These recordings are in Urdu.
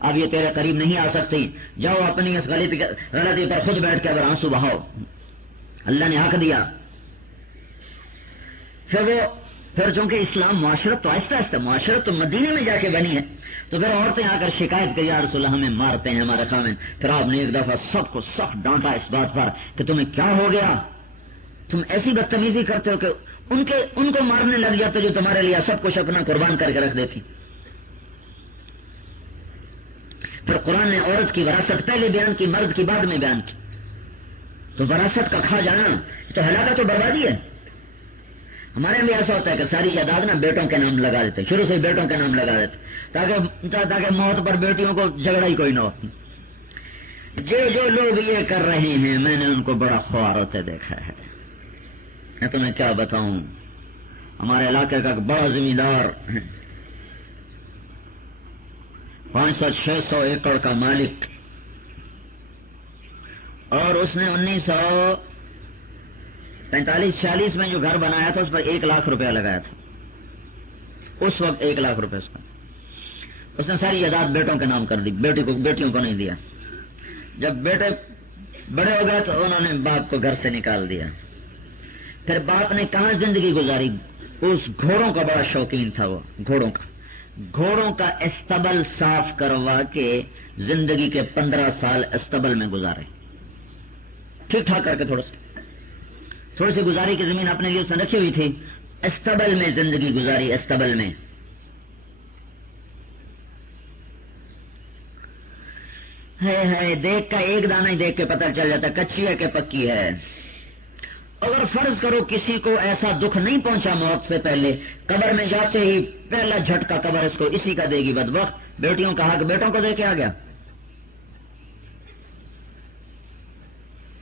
اب یہ تیرے قریب نہیں آ سکتی، جاؤ اپنی اس غلطی پر خود بیٹھ کے اگر آنسو بہاؤ. اللہ نے حق دیا. پھر چونکہ اسلام معاشرت تو آہستہ آہستہ معاشرت تو مدینے میں جا کے بنی ہے، تو پھر عورتیں آ کر شکایت کی یا رسول اللہ ہمیں مارتے ہیں ہمارے خامن. پھر آپ نے ایک دفعہ سب کو سخت ڈانٹا اس بات پر کہ تمہیں کیا ہو گیا، تم ایسی بدتمیزی کرتے ہو کہ ان کو مارنے لگ جاتے جو تمہارے لیے سب کچھ اپنا قربان کر کے رکھ دیتی. پھر قرآن نے عورت کی وراثت پہلے بیان کی، مرد کی بعد میں بیان کی. تو وراثت کا کھا جانا تو ہلاکت و بربادی ہے. ہمارے یہاں بھی ایسا ہوتا ہے کہ ساری جائیداد نا بیٹوں کے نام لگا دیتے، شروع سے بیٹوں کے نام لگا دیتے تاکہ موت پر بیٹیوں کو جھگڑا ہی کوئی نہ ہو. جو لوگ یہ کر رہے ہیں میں نے ان کو بڑا خوار ہوتے دیکھا ہے. میں تمہیں کیا بتاؤں، ہمارے علاقے کا بڑا زمیندار 500-600 ایکڑ کا مالک، اور اس نے 1945-46 میں جو گھر بنایا تھا اس پر 1 لاکھ روپیہ لگایا تھا. اس وقت 1 لاکھ روپے اس نے ساری جائیداد بیٹوں کے نام کر دی، بیٹیوں کو نہیں دیا. جب بیٹے بڑے ہو گئے تو انہوں نے باپ کو گھر سے نکال دیا. پھر باپ نے کہاں زندگی گزاری، اس گھوڑوں کا بڑا شوقین تھا، وہ گھوڑوں کا استبل صاف کروا کے زندگی کے 15 سال استبل میں گزارے. ٹھیک ٹھاک کر کے تھوڑی سی گزاری کی زمین اپنے لیے اس نے رکھی ہوئی تھی، استبل میں زندگی گزاری. استبل میں ہے دیکھ کا ایک دانہ ہی دیکھ کے پتہ چل جاتا کچی ہے کہ پکی ہے. اگر فرض کرو کسی کو ایسا دکھ نہیں پہنچا موت سے پہلے، قبر میں جاتے ہی پہلا جھٹکا قبر اس کو اسی کا دے گی بدبخت. بیٹیوں کا حق بیٹوں کو دے کے آ گیا.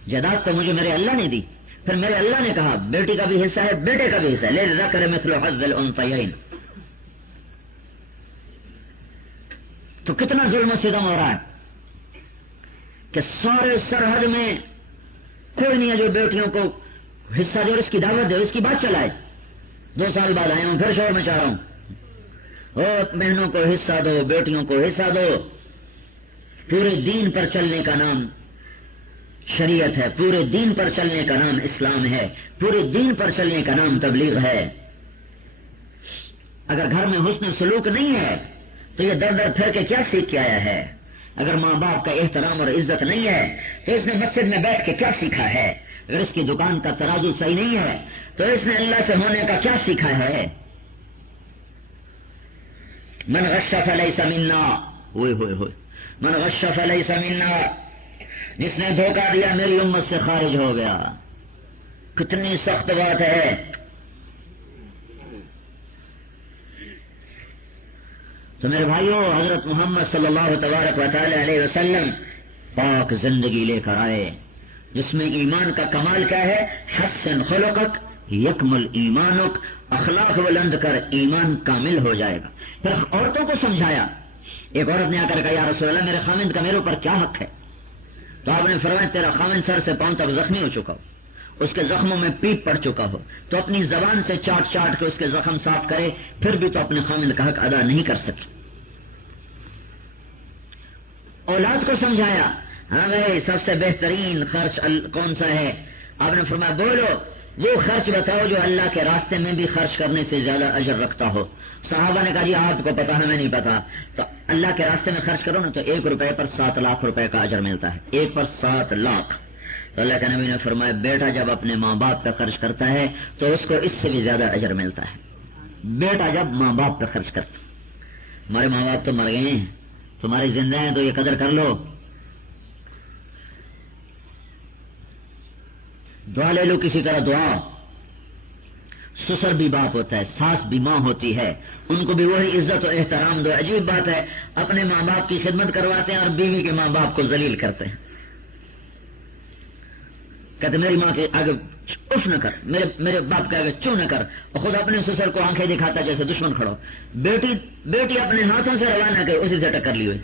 جائیداد تو مجھے میرے اللہ نے دی، پھر میرے اللہ نے کہا بیٹی کا بھی حصہ ہے بیٹے کا بھی حصہ ہے، للذکر مثل حظ الانثیین. تو کتنا ظلم و ستم ہو رہا ہے کہ سارے سرحد میں کوئی نہیں ہے جو بیٹیوں کو حصہ دے اور اس کی دعوت دے، اس کی بات چلائے. 2 سال بعد آیا ہوں پھر شور مچا رہا ہوں، بہنوں کو حصہ دو، بیٹیوں کو حصہ دو. پورے دین پر چلنے کا نام شریعت ہے، پورے دین پر چلنے کا نام اسلام ہے، پورے دین پر چلنے کا نام تبلیغ ہے. اگر گھر میں حسن سلوک نہیں ہے تو یہ در در پھر کے کیا سیکھ کے آیا ہے؟ اگر ماں باپ کا احترام اور عزت نہیں ہے تو اس نے مسجد میں بیٹھ کے کیا سیکھا ہے؟ اگر اس کی دکان کا ترازو صحیح نہیں ہے تو اس نے اللہ سے ہونے کا کیا سیکھا ہے؟ من غش فلیس منا، من غش فلیس منا، جس نے دھوکہ دیا میری امت سے خارج ہو گیا. کتنی سخت بات ہے. تو میرے بھائیوں، حضرت محمد صلی اللہ تبارک و تعالی علیہ وسلم پاک زندگی لے کر آئے جس میں ایمان کا کمال کیا ہے؟ حسن خلقک یکمل ایمانک، اخلاق بلند کر ایمان کامل ہو جائے گا. پھر عورتوں کو سمجھایا. ایک عورت نے آ کر کہا یا رسول اللہ میرے خامند کا میرے اوپر کیا حق ہے؟ تو آپ نے فرمایا تیرا خامند سر سے پاؤں تک زخمی ہو چکا ہو، اس کے زخموں میں پیپ پڑ چکا ہو، تو اپنی زبان سے چاٹ چاٹ کے اس کے زخم صاف کرے، پھر بھی تو اپنے خامند کا حق ادا نہیں کر سکی. اولاد کو سمجھایا. ہاں بھائی سب سے بہترین خرچ کون سا ہے؟ آپ نے فرمایا بولو وہ خرچ بتاؤ جو اللہ کے راستے میں بھی خرچ کرنے سے زیادہ اجر رکھتا ہو. صحابہ نے کہا جی آپ کو پتا ہمیں نہیں پتا. تو اللہ کے راستے میں خرچ کرو نا تو 1 روپے پر 7 لاکھ روپے کا اجر ملتا ہے، 1 پر 7 لاکھ. تو اللہ کے نبی نے فرمایا بیٹا جب اپنے ماں باپ پہ خرچ کرتا ہے تو اس کو اس سے بھی زیادہ اجر ملتا ہے. بیٹا جب ماں باپ پہ خرچ کرتا. ہمارے ماں باپ تو مر گئے ہیں، تمہاری زندہ ہیں تو یہ قدر کر لو. دعا لے لو کسی طرح دعا. سسر بھی باپ ہوتا ہے، ساس بھی ماں ہوتی ہے، ان کو بھی وہی عزت و احترام دو. عجیب بات ہے اپنے ماں باپ کی خدمت کرواتے ہیں اور بیوی کے ماں باپ کو ذلیل کرتے ہیں. کہتے میری ماں کے آگے اف نہ کر، میرے باپ کے آگے چو نہ کر، اور خود اپنے سسر کو آنکھیں دکھاتا جیسے دشمن کھڑو. بیٹی اپنے ہاتھوں سے روانہ کر اسی سے ٹکر لی ہوئی.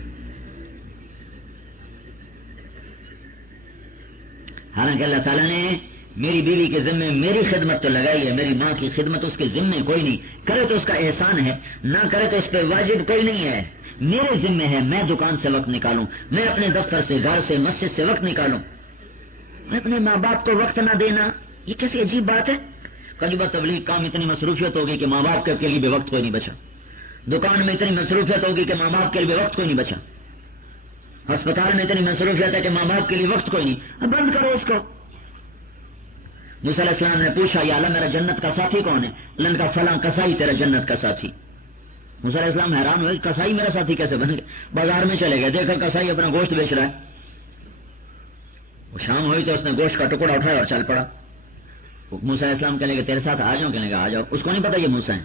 حالانکہ اللہ تعالیٰ نے میری بیوی کے ذمے میری خدمت تو لگائی ہے، میری ماں کی خدمت اس کے ذمے کوئی نہیں. کرے تو اس کا احسان ہے، نہ کرے تو اس پہ واجب کوئی نہیں ہے. میرے ذمہ ہے میں دکان سے وقت نکالوں، میں اپنے دفتر سے، گھر سے، مسجد سے وقت نکالوں، اپنے ماں باپ کو وقت نہ دینا یہ کیسی عجیب بات ہے. کئی بار تبلیغ کام اتنی مصروفیت ہوگی کہ ماں باپ کے لیے بھی وقت کوئی نہیں بچا، دکان میں اتنی مصروفیت ہوگی کہ ماں باپ کے لیے وقت کوئی نہیں بچا، ہسپتال میں اتنی مصروفیت ہے کہ ماں باپ کے لیے وقت کوئی نہیں. اب بند کرو اس کو. موسیٰ علیہ السلام نے پوچھا یا اللہ میرا جنت کا ساتھی کون ہے؟ اللہ نے کہا فلاں کسائی تیرا جنت کا ساتھی. موسیٰ علیہ السلام حیران ہوئے کسائی میرا ساتھی کیسے بن گیا؟ بازار میں چلے گئے، دیکھا کسائی اپنا گوشت بیچ رہا ہے. وہ شام ہوئی تو اس نے گوشت کا ٹکڑا اٹھایا اور چل پڑا. موسیٰ علیہ السلام کہنے کہ تیرے ساتھ آ جاؤں، کہنے کہ آ جاؤ. اس کو نہیں پتا یہ موسیٰ ہے.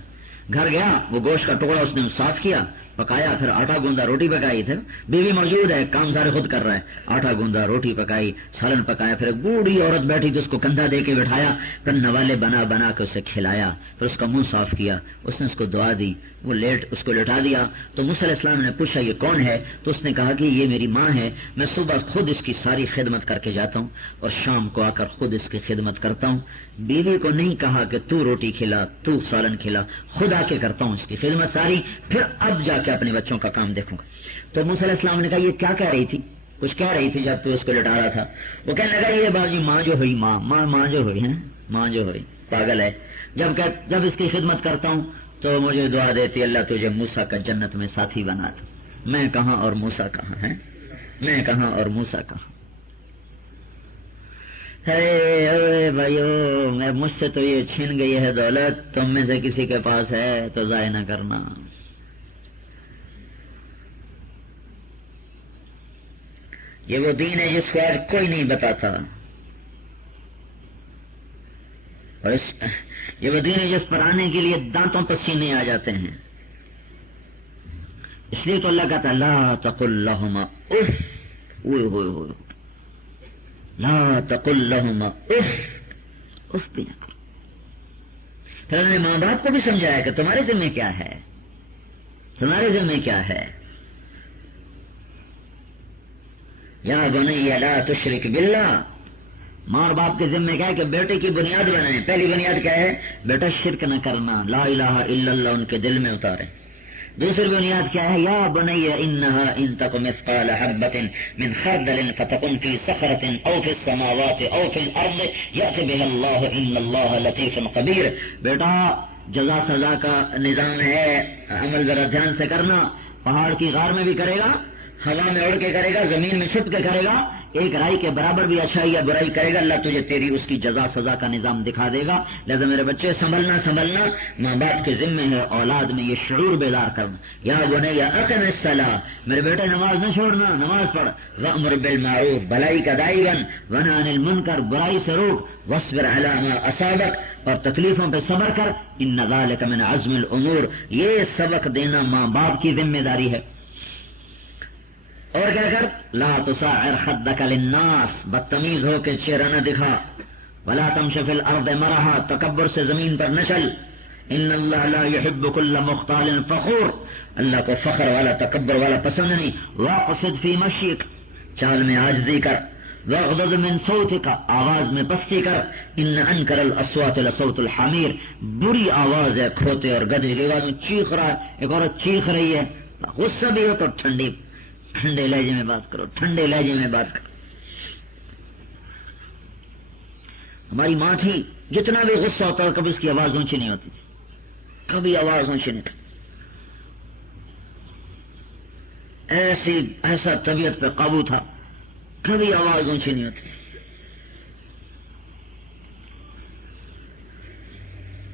گھر گیا، وہ گوشت کا ٹکڑا اس نے صاف کیا، پکایا، پھر آٹا گوندا، روٹی پکائی. تھے بیوی موجود ہے، کام سارے خود کر رہا ہے. آٹا گوندا، روٹی پکائی، سالن پکایا. پھر ایک بوڑھی عورت بیٹھی تو اس کو کندھا دے کے بٹھایا، پھر نوالے بنا بنا کے اسے کھلایا، پھر اس کا منہ صاف کیا. اس نے اس کو دعا دی، وہ اس کو لٹا دیا. تو موسیٰ علیہ السلام نے پوچھا یہ کون ہے؟ تو اس نے کہا کہ یہ میری ماں ہے، میں صبح خود اس کی ساری خدمت کر کے جاتا ہوں اور شام کو آ کر خود اس کی خدمت کرتا ہوں. بیوی کو نہیں کہا کہ تو روٹی کھلا، تو سالن کھلا، خود آ کے کرتا ہوں اس کی خدمت ساری، پھر اب جا کے اپنے بچوں کا کام دیکھوں گا. تو موسیٰ علیہ السلام نے کہا یہ کیا کہہ رہی تھی؟ کچھ کہہ رہی تھی جب تو اس کو لٹا رہا تھا. وہ کہنے لگا یہ بات ماں جو ہوئی، ماں جو ہوئی ہے، ماں جو ہوئی پاگل ہے. جب اس کی خدمت کرتا ہوں تو مجھے دعا دیتی اللہ تجھے موسیٰ کا جنت میں ساتھی بنا دے. میں کہاں اور موسیٰ کہاں ہے، میں کہاں اور موسیٰ کہاں. ارے بھائیو، میں مجھ سے تو یہ چھین گئی ہے دولت، تم میں سے کسی کے پاس ہے تو ضائع نہ کرنا. یہ وہ دین ہے جس کو آج کوئی نہیں بتاتا، اور یہ وہ دین ہے جس پر آنے کے لیے دانتوں پر سینے آ جاتے ہیں. اس لیے تو اللہ کہتا لا تقل لهما اف، اوئے ہوئے ہوئے، لا تقل لهما اف بھی نہ کرو. پھر انہوں نے ماں باپ کو بھی سمجھایا کہ تمہارے ذمہ کیا ہے، تمہارے ذمہ کیا ہے. یا بنی لا تشرک باللہ، ماں اور باپ کے ذمہ کیا ہے کہ بیٹے کی بنیاد بنائیں. پہلی بنیاد کیا ہے؟ بیٹا شرک نہ کرنا، لا الہ الا اللہ ان کے دل میں اتارے. دوسری بنیاد کیا ہے؟ یا بنی انہا ان تک مثقال حبۃ من خردل فتکن فی صخرۃ او فی السماوات او فی الارض یأتی بها اللہ ان اللہ لطیف خبیر. بیٹا جزا سزا کا نظام ہے، عمل ذرا دھیان سے کرنا. پہاڑ کی غار میں بھی کرے گا، ہوا میں اڑ کے کرے گا، زمین میں چھپ کے کرے گا، ایک رائی کے برابر بھی اچھائی یا برائی کرے گا، اللہ تجھے تیری اس کی جزا سزا کا نظام دکھا دے گا. لہذا میرے بچے سنبھلنا ماں باپ کے ذمے ہے اولاد میں یہ شعور بیدار کرنا. یا بنی اقم الصلاۃ، میرے بیٹے نماز نہ چھوڑنا، نماز پڑھ. وامر بالمعروف، بھلائی کا داعی بن. ونہی عن المنکر، برائی سے روک. واصبر علی ما اصابک، اور تکلیفوں پہ صبر کر. ان ذلک من عزم الامور، یہ سبق دینا ماں باپ کی ذمہ داری ہے. اور کیا کر؟ لا تصعر خدک للناس، بدتمیز ہو کے چہرہ نہ دکھا. ولا تمش فی الارض مرحا، تکبر سے زمین پر نہ چل. ان اللہ لا يحب كل مختال فخور، اللہ کو فخر والا تکبر والا پسند نہیں. واقصد فی مشیک، چال میں عاجزی کر. واغضض من صوتک، آواز میں پستی کر. ان انکر الاصوات لصوت الحمیر، بری آواز ہے کھوتے اور گدھے کی آواز میں چیخ رہا ہے. ایک عورت چیخ رہی ہے، غصہ بھی ہو تو ٹھنڈے لہجے میں بات کرو، ٹھنڈے لہجے میں بات کرو. ہماری ماں تھی، جتنا بھی غصہ ہوتا ہے کبھی اس کی آواز اونچی نہیں ہوتی تھی، کبھی آواز اونچی نہیں تھی. ایسا طبیعت پہ قابو تھا، کبھی آواز اونچی نہیں ہوتی.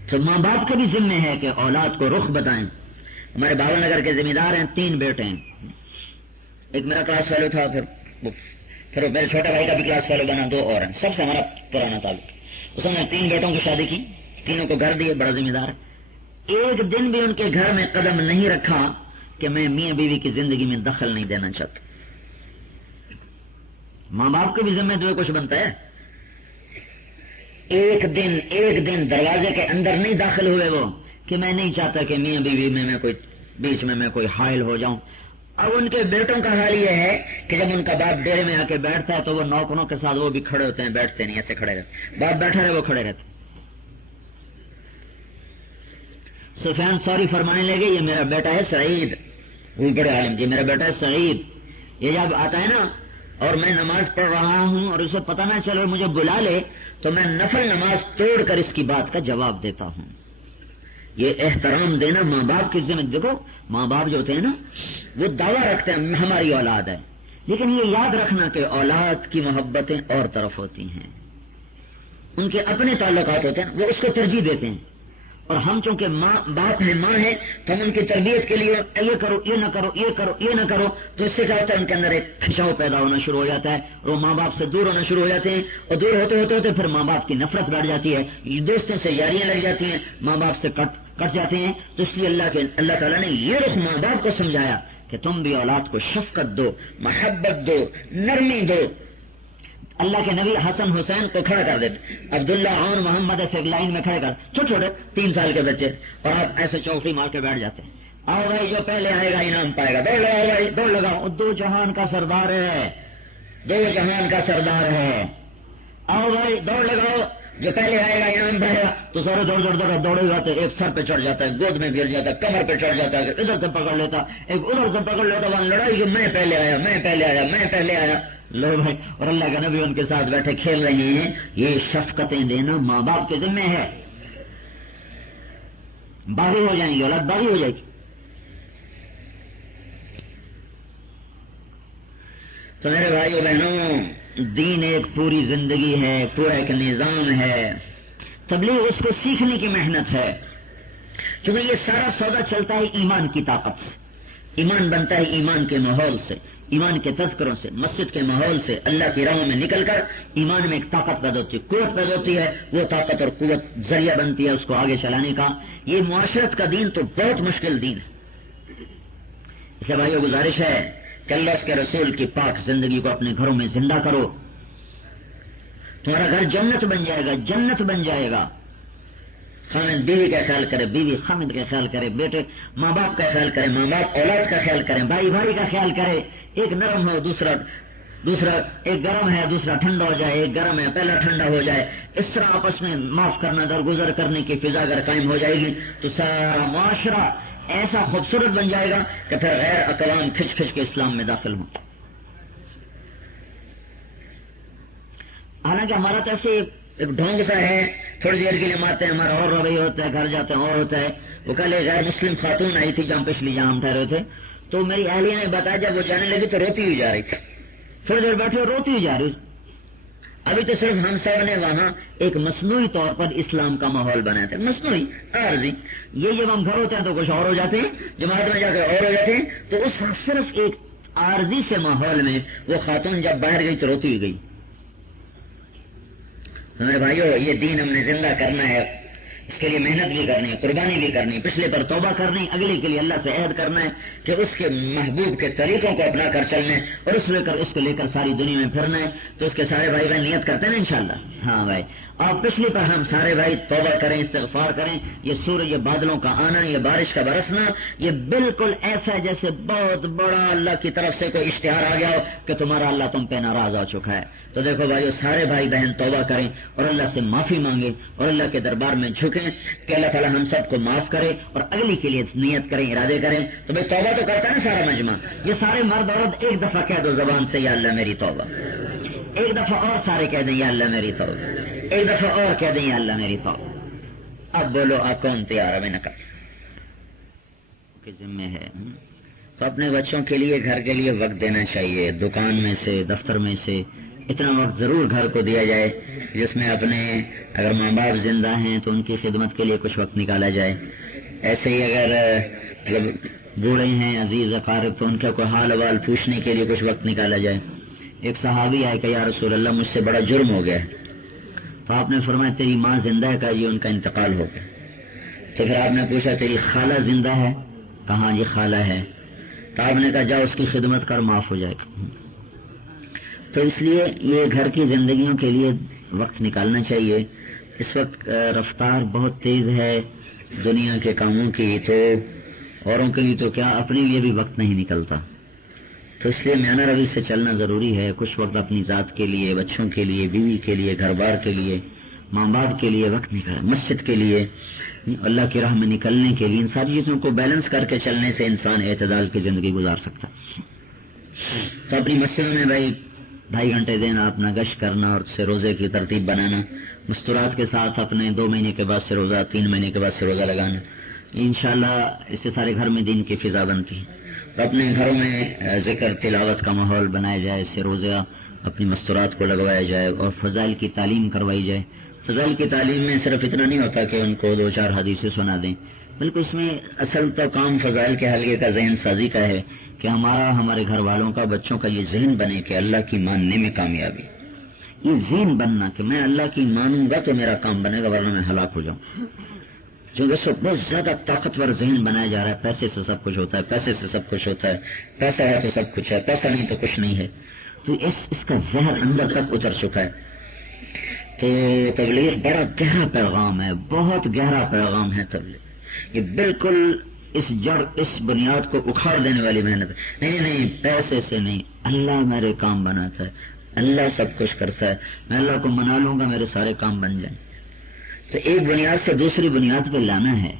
تو ماں باپ کا بھی ذمہ ہے کہ اولاد کو رخ بتائیں. ہمارے باول نگر کے ذمہ دار ہیں، 3 بیٹے ہیں. ایک میرا کلاس فیلو تھا، پھر میرے چھوٹے بھائی کا بھی کلاس فیلو بنا. 2 اور ہیں، سب سے ہمارا پرانا تعلق. اس نے 3 بیٹوں کی شادی کی، تینوں کو گھر دیے، بڑا ذمہ دار ہے. ایک دن بھی ان کے گھر میں قدم نہیں رکھا کہ میں میاں بیوی کی زندگی میں دخل نہیں دینا چاہتا. ماں باپ کے بھی ذمہ تو کچھ بنتا ہے. ایک دن دروازے کے اندر نہیں داخل ہوئے وہ کہ میں نہیں چاہتا کہ میاں بیوی میں کوئی بیچ میں کوئی حائل ہو جاؤں. اب ان کے بیٹوں کا حال یہ ہے کہ جب ان کا باپ ڈیرے میں آ کے بیٹھتا ہے تو وہ نوکروں کے ساتھ وہ بھی کھڑے ہوتے ہیں، بیٹھتے نہیں، ایسے کھڑے رہتے. باپ بیٹھا رہے وہ کھڑے رہتے. سفیان ثوری فرمانے لگے یہ میرا بیٹا ہے سعید، وہ بڑے عالم جی میرا بیٹا سعید یہ جب آتا ہے نا اور میں نماز پڑھ رہا ہوں اور اسے پتہ نہ چلے مجھے بلا لے تو میں نفل نماز توڑ کر اس کی بات کا جواب دیتا ہوں. یہ احترام دینا ماں باپ کی ذمہ. دیکھو ماں باپ جو ہوتے ہیں نا وہ دعویٰ رکھتے ہیں ہماری اولاد ہے، لیکن یہ یاد رکھنا کہ اولاد کی محبتیں اور طرف ہوتی ہیں، ان کے اپنے تعلقات ہوتے ہیں، وہ اس کو ترجیح دیتے ہیں. اور ہم چونکہ ماں باپ ہیں ماں ہیں تو ہم ان کی تربیت کے لیے یہ کرو یہ نہ کرو یہ کرو یہ نہ کرو، تو اس سے کیا ہوتا ہے ان کے اندر ایک کھنچاؤ پیدا ہونا شروع ہو جاتا ہے اور وہ ماں باپ سے دور ہونا شروع ہو جاتے ہیں، اور دور ہوتے ہوتے ہوتے پھر ماں باپ کی نفرت بیٹھ جاتی ہے، دوستوں سے یاریاں لگ جاتی ہیں، ماں باپ سے کٹ جاتے ہیں. تو اس لیے اللہ تعالیٰ نے یہ رخ ماں باپ کو سمجھایا کہ تم بھی اولاد کو شفقت دو، محبت دو، نرمی دو. اللہ کے نبی حسن حسین کو کھڑا کر دیتے، عبداللہ عون محمد ایسے لائن میں کھڑے کر، چھوٹے چھوٹے 3 سال کے بچے، اور آپ ایسے چوکڑی مار کے بیٹھ جاتے ہیں. آؤ بھائی جو پہلے آئے گا انعام پائے گا، دوڑ لگاؤ بھائی دوڑ لگاؤ، 2 جہان کا سردار ہے، 2 جہان کا سردار ہے. آؤ بھائی دوڑ لگاؤ جو پہلے آئے گا انعام پائے گا. تو سارے دوڑے گا تو ایک سر پہ چڑھ جاتا ہے، گود میں گر جاتا ہے، کمر پہ چڑھ جاتا ہے، ادھر سے پکڑ لیتا، ایک ادھر سے پکڑ لیتا، وہاں لڑائی کہ میں پہلے آیا میں پہلے آیا میں پہلے آیا. لو بھائی اور اللہ کے نبی ان کے ساتھ بیٹھے کھیل رہے ہیں. یہ شفقتیں دینا ماں باپ کے ذمہ ہے. باغی ہو جائیں گے، اولاد باغی ہو جائے گی. تو میرے بھائیو بہنوں دین ایک پوری زندگی ہے، پورا ایک نظام ہے. تبلیغ اس کو سیکھنے کی محنت ہے، کیونکہ یہ سارا سودا چلتا ہے ایمان کی طاقت سے. ایمان بنتا ہے ایمان کے ماحول سے، ایمان کے تذکروں سے، مسجد کے ماحول سے. اللہ کی راہوں میں نکل کر ایمان میں ایک طاقت پیدا ہوتی ہے، قوت پیدا ہوتی ہے. وہ طاقت اور قوت ذریعہ بنتی ہے اس کو آگے چلانے کا. یہ معاشرت کا دین تو بہت مشکل دین ہے. اس لیے بھائیو گزارش ہے کہ اللہ اس کے رسول کی پاک زندگی کو اپنے گھروں میں زندہ کرو. تمہارا گھر جنت بن جائے گا، جنت بن جائے گا. خامد بیوی کا خیال کرے، بیوی خامد کا خیال کرے، بیٹے ماں باپ کا خیال کرے، ماں باپ اولاد کا خیال کریں، بھائی بھائی کا خیال کرے. ایک نرم ہو دوسرا ایک گرم ہے دوسرا ٹھنڈا ہو جائے، ایک گرم ہے پہلا ٹھنڈا ہو جائے. اس طرح آپس میں معاف کرنا درگزر کرنے کی فضا اگر قائم ہو جائے گی تو سارا معاشرہ ایسا خوبصورت بن جائے گا کہ پھر غیر اقوام کھچ کھچ کے اسلام میں داخل ہوں. حالانکہ ہمارا تو ایسے ایک ڈھونگ سا ہے، تھوڑی دیر کے لیے مارتے ہیں، ہمارا اور رویہ ہوتا ہے، گھر جاتے ہیں اور ہوتا ہے. وہ کل ایک غیر مسلم خاتون آئی تھی جہاں پچھلی جہاں ہم ٹھہرے تھے، تو میری اہلیہ نے بتایا جب وہ جانے لگی تو روتی ہوئی جا رہی تھی. تھوڑی دیر بیٹھے اور روتی ہوئی جا رہی. ابھی تو صرف ہم سب نے وہاں ایک مصنوعی طور پر اسلام کا ماحول بنایا تھا، مصنوعی عارضی. یہ جب ہم گھر ہوتے ہیں تو کچھ اور ہو جاتے ہیں، جماعت میں جا کر اور ہو جاتے ہیں. تو اس صرف ایک عارضی سے ماحول میں وہ خاتون جب باہر گئی تو روتی ہوئی گئی. ہمارے بھائیو یہ دین ہم نے زندہ کرنا ہے، اس کے لیے محنت بھی کرنی ہے، قربانی بھی کرنی ہے، پچھلے پر توبہ کرنی، اگلے کے لیے اللہ سے عہد کرنا ہے کہ اس کے محبوب کے طریقوں کو اپنا کر چلنا ہے اور اس کو لے کر ساری دنیا میں پھرنا ہے. تو اس کے سارے بھائی بہن نیت کرتے ہیں نا انشاءاللہ. ہاں بھائی، اور پچھلی پر ہم سارے بھائی توبہ کریں، استغفار کریں. یہ سورج، یہ بادلوں کا آنا، یہ بارش کا برسنا، یہ بالکل ایسا ہے جیسے بہت بڑا اللہ کی طرف سے کوئی اشتہار آ گیا ہو کہ تمہارا اللہ تم پہ ناراض ہو چکا ہے. تو دیکھو بھائی سارے بھائی بہن توبہ کریں اور اللہ سے معافی مانگیں اور اللہ کے دربار میں جھکیں کہ اللہ تعالیٰ ہم سب کو معاف کرے اور اگلی کے لیے نیت کریں، ارادے کریں. تو بھائی توبہ تو کرتا ہے نا سارا مجمع. یہ سارے مرد عورت ایک دفعہ کہہ دو زبان سے یا اللہ میری توبہ. ایک دفعہ اور سارے کہہ دیں یا اللہ میری توبہ. ایک دفعہ اور کہہ دیں یا اللہ میری توبہ. اب بولو آپ کون تیار ہے نہ کے ذمہ ہے. تو اپنے بچوں کے لیے گھر کے لیے وقت دینا چاہیے. دکان میں سے، دفتر میں سے اتنا وقت ضرور گھر کو دیا جائے جس میں اپنے اگر ماں باپ زندہ ہیں تو ان کی خدمت کے لیے کچھ وقت نکالا جائے. ایسے ہی اگر بوڑھے ہیں عزیز اقارب تو ان کا کوئی حال احوال پوچھنے کے لیے کچھ وقت نکالا جائے. ایک صحابی آئے کہ یا رسول اللہ مجھ سے بڑا جرم ہو گیا. تو آپ نے فرمایا تیری ماں زندہ ہے؟ کہا یہ ان کا انتقال ہو گیا. تو پھر آپ نے پوچھا تیری خالہ زندہ ہے؟ کہاں یہ خالہ ہے. تو آپ نے کہا جاؤ اس کی خدمت کر، معاف ہو جائے گا. تو اس لیے یہ گھر کی زندگیوں کے لیے وقت نکالنا چاہیے. اس وقت رفتار بہت تیز ہے دنیا کے کاموں کی، تو اوروں کے لیے تو کیا اپنے لیے بھی وقت نہیں نکلتا. تو اس لیے میانہ روی سے چلنا ضروری ہے. کچھ وقت اپنی ذات کے لیے، بچوں کے لیے، بیوی کے لیے، گھر بار کے لیے، ماں باپ کے لیے وقت نکالیں، مسجد کے لیے. اللہ کی راہ میں نکلنے کے لیے ان ساری چیزوں کو بیلنس کر کے چلنے سے انسان اعتدال کی زندگی گزار سکتا. تو اپنی مسجدوں میں بھائی 2.5 گھنٹے دینا، اپنا گشت کرنا اور سے روزے کی ترتیب بنانا، مستورات کے ساتھ اپنے 2 مہینے کے بعد سے روزہ، 3 مہینے کے بعد سے روزہ لگانا. انشاءاللہ اس سے سارے گھر میں دین کی فضا بنتی ہے. تو اپنے گھروں میں ذکر تلاوت کا ماحول بنایا جائے، اس سے روزہ اپنی مستورات کو لگوایا جائے اور فضائل کی تعلیم کروائی جائے. فضائل کی تعلیم میں صرف اتنا نہیں ہوتا کہ ان کو 2-4 حدیثیں سنا دیں، بلکہ اس میں اصل تو کام فضائل کے حلقے کا ذہن سازی کا ہے کہ ہمارے گھر والوں کا، بچوں کا یہ ذہن بنے کہ اللہ کی ماننے میں کامیابی. یہ ذہن بننا کہ میں اللہ کی مانوں گا تو میرا کام بنے گا ورنہ میں ہلاک ہو جاؤں. جو بہت زیادہ طاقتور ذہن بنایا جا رہا ہے، پیسے سے سب کچھ ہوتا ہے، پیسے سے سب کچھ ہوتا ہے، پیسہ ہے تو سب کچھ ہے، پیسہ نہیں تو کچھ نہیں ہے. تو اس کا زہر اندر تک اتر چکا ہے. تو تبلیغ بڑا گہرا پیغام ہے، بہت گہرا پیغام ہے تبلیغ. یہ بالکل اس بنیاد کو اکھاڑ دینے والی محنت ہے. نہیں پیسے سے نہیں، اللہ میرے کام بناتا ہے، اللہ سب کچھ کرتا ہے، میں اللہ کو منا لوں گا میرے سارے کام بن جائیں. تو ایک بنیاد سے دوسری بنیاد پہ لانا ہے.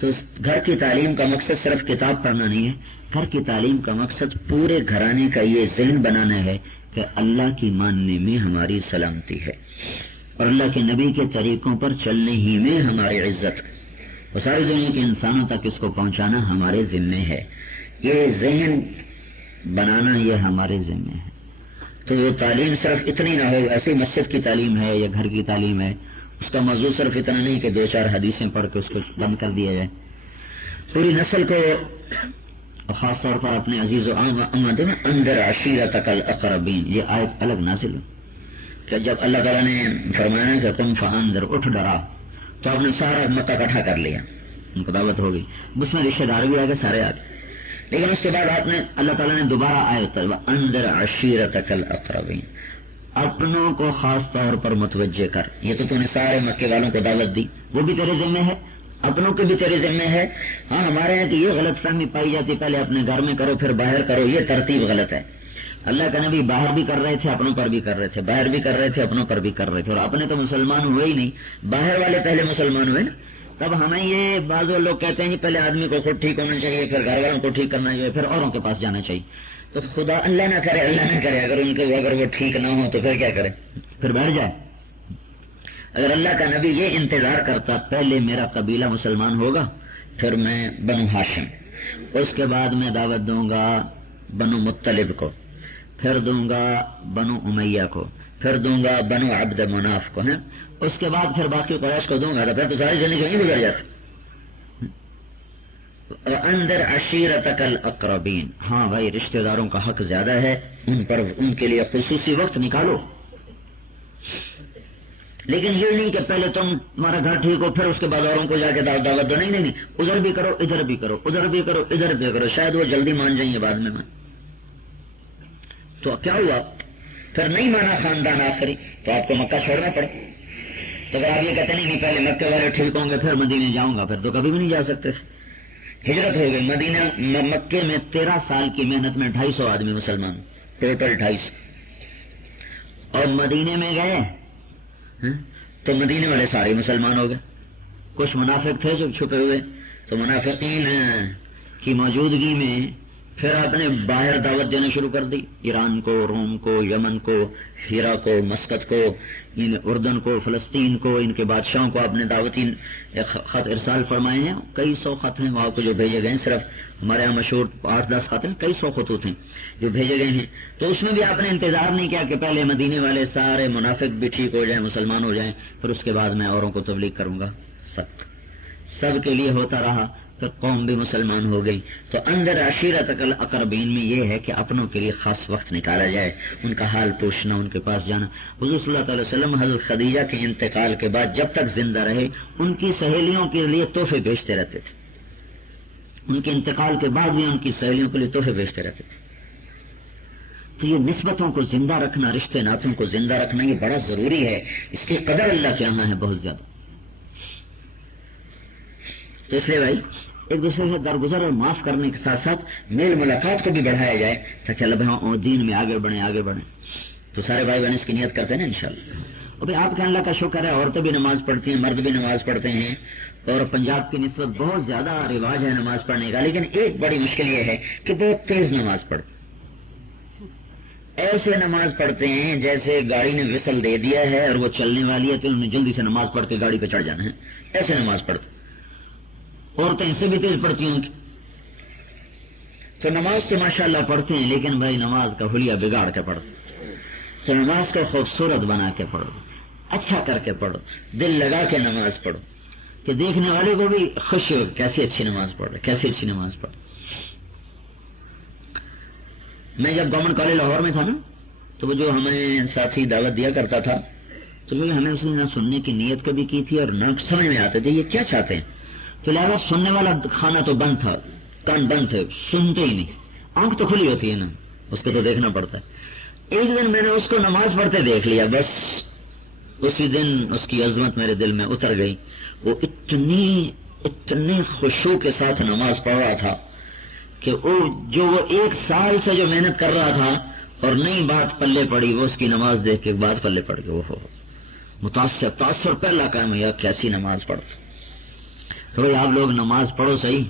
تو گھر کی تعلیم کا مقصد صرف کتاب پڑھنا نہیں ہے، گھر کی تعلیم کا مقصد پورے گھرانے کا یہ ذہن بنانا ہے کہ اللہ کی ماننے میں ہماری سلامتی ہے اور اللہ کے نبی کے طریقوں پر چلنے ہی میں ہماری عزت. اور ساری دنیا کے انسانوں تک اس کو پہنچانا ہمارے ذمے ہے. یہ ذہن بنانا یہ ہمارے ذمے ہے. تو وہ تعلیم صرف اتنی نہ ہو ایسی مسجد کی تعلیم ہے یا گھر کی تعلیم ہے، اس کا موضوع صرف اتنا نہیں کہ 2-4 حدیثیں پڑھ کے اس کو بند کر دیا جائے. پوری نسل کو خاص طور پر اپنے عزیز و امد اندر عشیرتک الاقربین، یہ آیت الگ نازل کہ جب اللہ تعالیٰ نے فرمایا کہ تم فاندر اٹھ ڈرا، تو آپ نے سارا مکہ اکٹھا کر لیا، ان کو دعوت ہو گئی. اس میں رشتے دار بھی آ گئے، سارے آ گئے. لیکن اس کے بعد آپ نے اللہ تعالیٰ نے دوبارہ آیت اندر عشیرتک الاقربین، اپنوں کو خاص طور پر متوجہ کر. یہ تو نے سارے مکے والوں کو دعوت دی، وہ بھی تیرے ذمہ ہے، اپنوں کے بھی تیرے ذمہ ہے. ہاں ہمارے یہاں کہ یہ غلط فہمی پائی جاتی پہلے اپنے گھر میں کرو پھر باہر کرو، یہ ترتیب غلط ہے. اللہ کا نبی باہر بھی کر رہے تھے، اپنوں پر بھی کر رہے تھے، باہر بھی کر رہے تھے، اپنوں پر بھی کر رہے تھے. اور اپنے تو مسلمان ہوئے ہی نہیں، باہر والے پہلے مسلمان ہوئے نا. تب ہمیں یہ بعض لوگ کہتے ہیں کہ پہلے آدمی کو خود ٹھیک ہونا چاہیے، پھر گھر والوں کو ٹھیک کرنا چاہیے، پھر اوروں کے پاس جانا چاہیے. تو خدا اللہ نہ کرے اگر وہ ٹھیک نہ ہو تو پھر کیا کرے، پھر بیٹھ جائے. اگر اللہ کا نبی یہ انتظار کرتا پہلے میرا قبیلہ مسلمان ہوگا پھر میں بنو ہاشم، اس کے بعد میں دعوت دوں گا بنو مطلب کو، پھر دوں گا بنو امیہ کو، پھر دوں گا بنو عبد مناف کو، ہے اس کے بعد پھر باقی قریش کو دوں گا، تو پھر تو ساری زندگی نہیں گزر جاتی. اندر عشیرتک الاقربین، ہاں بھائی رشتہ داروں کا حق زیادہ ہے، ان پر ان کے لیے خصوصی وقت نکالو. لیکن یہ نہیں کہ پہلے تمہارا گھر ٹھیک ہو پھر اس کے بعد اوروں کو جا کے دعوت دو. نہیں ادھر بھی کرو ادھر بھی کرو، ادھر بھی کرو ادھر بھی کرو، شاید وہ جلدی مان جائیں گے بعد میں. تو کیا ہوا، پھر نہیں مانا خاندان آخری تو آپ کو مکہ چھوڑنا پڑا. تو اگر آپ یہ کہتے نہیں کہ پہلے مکے والے ٹھیک ہوں گے پھر مدینے جاؤں گا، پھر تو کبھی بھی نہیں جا سکتے. ہجرت ہو گئی مدینہ، مکے میں 13 سال کی محنت میں 250 آدمی مسلمان، ٹوٹل 250. اور مدینے میں گئے تو مدینے والے سارے مسلمان ہو گئے. کچھ منافق تھے جو چھپے ہوئے، تو منافقین کی موجودگی میں پھر آپ نے باہر دعوت دینا شروع کر دی. ایران کو، روم کو، یمن کو، ہیرا کو، مسقط کو، اردن کو، فلسطین کو، ان کے بادشاہوں کو آپ نے دعوتی خط ارسال فرمائے ہیں. کئی 100 خط ہیں وہاں کو جو بھیجے گئے ہیں، صرف ہمارے یہاں مشہور 8-10 خط ہیں، کئی 100 خطوط ہیں جو بھیجے گئے ہیں. تو اس میں بھی آپ نے انتظار نہیں کیا کہ پہلے مدینے والے سارے منافق بھی ٹھیک ہو جائیں، مسلمان ہو جائیں، پھر اس کے بعد میں اوروں کو تبلیغ کروں گا. سب کے لیے ہوتا رہا، پھر قوم بھی مسلمان ہو گئی. تو اندر عشیرتک الاقربین میں یہ ہے کہ اپنوں کے لیے خاص وقت نکالا جائے، ان کا حال پوچھنا، ان کے پاس جانا. حضور صلی اللہ علیہ وسلم حضرت خدیجہ کے انتقال کے بعد جب تک زندہ رہے ان کی سہیلیوں کے لیے تحفے بھیجتے رہتے تھے. ان کے انتقال کے بعد بھی ان کی سہیلیوں کے لیے تحفے بھیجتے رہتے تھے. تو یہ نسبتوں کو زندہ رکھنا، رشتے ناتوں کو زندہ رکھنا یہ بڑا ضروری ہے. اس کی قدر اللہ کے یہاں ہے بہت زیادہ. تو اس لیے بھائی ایک دوسرے سے درگزر اور معاف کرنے کے ساتھ ساتھ میل ملاقات کو بھی بڑھایا جائے تاکہ اللہ دین میں آگے بڑھیں. تو سارے بھائی بہن اس کی نیت کرتے ہیں نا انشاءاللہ. اور بھائی آپ کے اللہ کا شکر ہے عورتیں بھی نماز پڑھتی ہیں، مرد بھی نماز پڑھتے ہیں، اور پنجاب کی نسبت بہت زیادہ رواج ہے نماز پڑھنے کا، لیکن ایک بڑی مشکل یہ ہے کہ بہت تیز نماز پڑھتے، ایسے نماز پڑھتے ہیں جیسے گاڑی نے وسل دے دیا ہے اور وہ چلنے والی ہے تو انہوں نے جلدی سے نماز پڑھ کے گاڑی پہ چڑھ جانا ہے، ایسے نماز پڑھتے۔ عورتیں اس سے بھی تیز پڑھتی ہوں تو نماز تو ماشاءاللہ پڑھتے ہیں، لیکن بھائی نماز کا حلیہ بگاڑ کے پڑھتے، تو نماز کو خوبصورت بنا کے پڑھو، اچھا کر کے پڑھو، دل لگا کے نماز پڑھو کہ دیکھنے والے کو بھی خوش ہو کیسی اچھی نماز پڑھ رہے، کیسی اچھی نماز پڑھ۔ میں جب گورنمنٹ کالج لاہور میں تھا نا، تو وہ جو ہمیں ساتھی دعوت دیا کرتا تھا تو ہمیں اس نے نہ سننے کی نیت کبھی کی تھی اور نہ سمجھ میں آتے تھے یہ کیا چاہتے ہیں، تو لہٰذا سننے والا کھانا تو بند تھا، کان بند تھے، سنتے ہی نہیں، آنکھ تو کھلی ہوتی ہے نا، اس کو تو دیکھنا پڑتا ہے۔ ایک دن میں نے اس کو نماز پڑھتے دیکھ لیا، بس اسی دن اس کی عظمت میرے دل میں اتر گئی۔ وہ اتنی خشوع کے ساتھ نماز پڑھ رہا تھا کہ وہ ایک سال سے جو محنت کر رہا تھا اور نئی بات پلے پڑی، وہ اس کی نماز دیکھ کے بات پلے پڑ گئی، وہ تاثر پہلا کام ہے کیسی نماز پڑھو۔ تو بھائی آپ لوگ نماز پڑھو صحیح،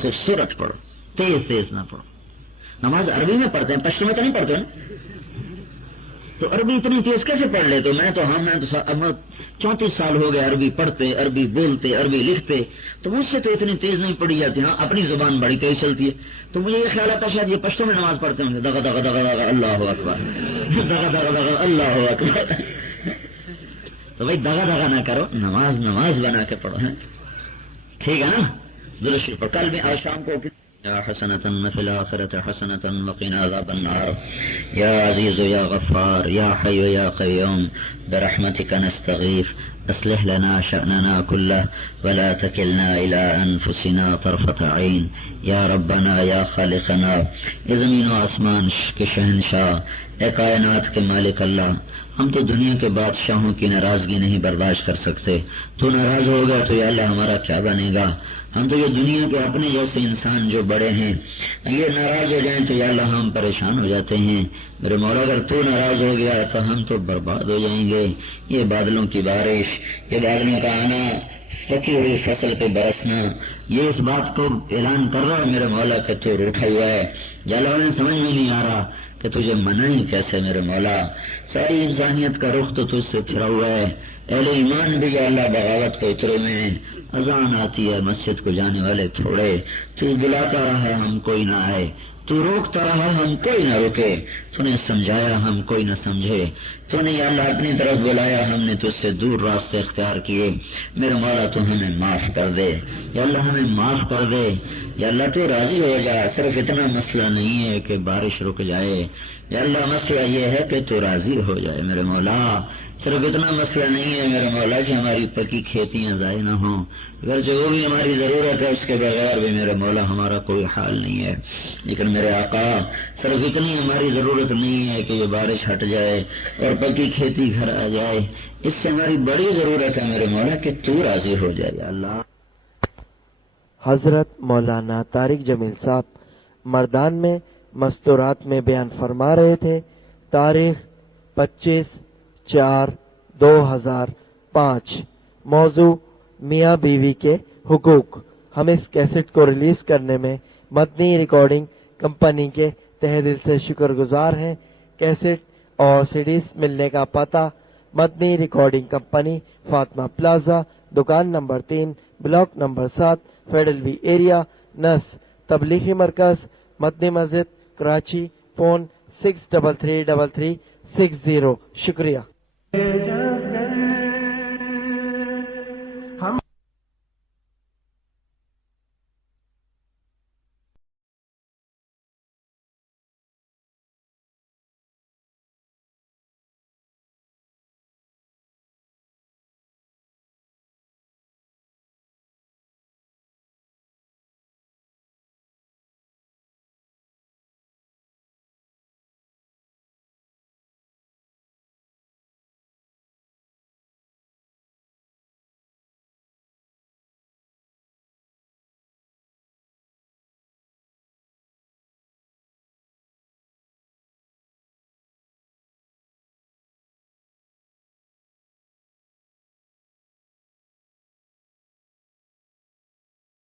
خوبصورت پڑھو، تیز تیز نہ پڑھو۔ نماز عربی میں پڑھتے ہیں، پشتو میں تو نہیں پڑھتے نا، تو عربی اتنی تیز کیسے پڑھ لیتے؟ میں تو 34 سال ہو گئے عربی پڑھتے، عربی بولتے، عربی لکھتے، تو مجھ سے تو اتنی تیز نہیں پڑھی جاتی۔ ہاں اپنی زبان بڑی تیز چلتی ہے، تو مجھے یہ خیال آتا شاید یہ پشتو میں نماز پڑھتے ہوں گے، دغا دغا دغا دغا اللہ اکبر، دغا دغا دغا اللہ اکبر۔ تو بھائی دغا دغا نہ کرو، نماز نماز بنا کے پڑھو، ٹھیک ہے نا؟ درود شریف پر کل بھی آج شام کو یا حسنة فی الآخرة حسنة وقنا عذاب النار یا عزیز یا غفار یا حی یا قیوم برحمتک نستغیث اصلح لنا شأننا كله ولا تکلنا الى انفسنا طرفة عین یا ربنا یا خالقنا، اے زمین و آسمان کے شہنشاہ، اے کائنات کے مالک اللہ، ہم تو دنیا کے بادشاہوں کی ناراضگی نہیں برداشت کر سکتے، تو ناراض ہو گیا تو یا اللہ ہمارا کیا بنے گا؟ ہم تو یہ دنیا کے اپنے جیسے انسان جو بڑے ہیں یہ ناراض ہو جائیں تو یا اللہ ہم پریشان ہو جاتے ہیں، میرے مولا اگر تو ناراض ہو گیا تو ہم تو برباد ہو جائیں گے۔ یہ بادلوں کی بارش، یہ بادلوں کا آنا، پکی ہوئی فصل پہ برسنا، یہ اس بات کو اعلان کر رہا ہے میرے مولا کہ تو روٹھا ہوا ہے، یا اللہ انہیں سمجھ میں نہیں آ رہا کہ تجھے منائی کیسے میرے مولا، ساری انسانیت کا رخ تو تجھ سے پھرا ہوا ہے، اہل ایمان بھی یا اللہ بغاوت کو اترے ہوئے ہیں، اذان آتی ہے مسجد کو جانے والے تھوڑے، تو بلاتا رہا ہے ہم کوئی نہ آئے، تو روکتا رہا ہم کوئی نہ روکے، تو نے سمجھایا ہم کوئی نہ سمجھے، تو نے یا اللہ اپنی طرف بلایا ہم نے تجھ سے دور راستے اختیار کیے، میرے مولا تو ہمیں معاف کر دے، یا اللہ ہمیں معاف کر دے، یا اللہ تو راضی ہو جا، صرف اتنا مسئلہ نہیں ہے کہ بارش رک جائے، یا اللہ مسئلہ یہ ہے کہ تو راضی ہو جائے میرے مولا، صرف اتنا مسئلہ نہیں ہے میرے مولا کہ ہماری پکی کھیتیاں ضائع نہ ہوں، اگر جو بھی ہماری ضرورت ہے اس کے بغیر بھی میرے مولا ہمارا کوئی حال نہیں ہے، لیکن میرے آقا صرف اتنی ہماری ضرورت نہیں ہے کہ یہ بارش ہٹ جائے اور پکی کھیتی گھر آ جائے، اس سے ہماری بڑی ضرورت ہے میرے مولا کہ تو راضی ہو جائے یا اللہ۔ حضرت مولانا طارق جمیل صاحب مردان میں مستورات میں بیان فرما رہے تھے۔ تاریخ 25/4/2005۔ موضوع میاں بیوی کے حقوق۔ ہم اس کیسٹ کو ریلیز کرنے میں مدنی ریکارڈنگ کمپنی کے تہ دل سے شکر گزار ہیں۔ کیسٹ اور سیڈیز ملنے کا پتہ: مدنی ریکارڈنگ کمپنی، فاطمہ پلازا، دکان نمبر 3، بلاک نمبر 7، فیڈل وی ایریا، نس۔ تبلیغی مرکز مدنی مسجد، کراچی۔ فون 63333060۔ شکریہ۔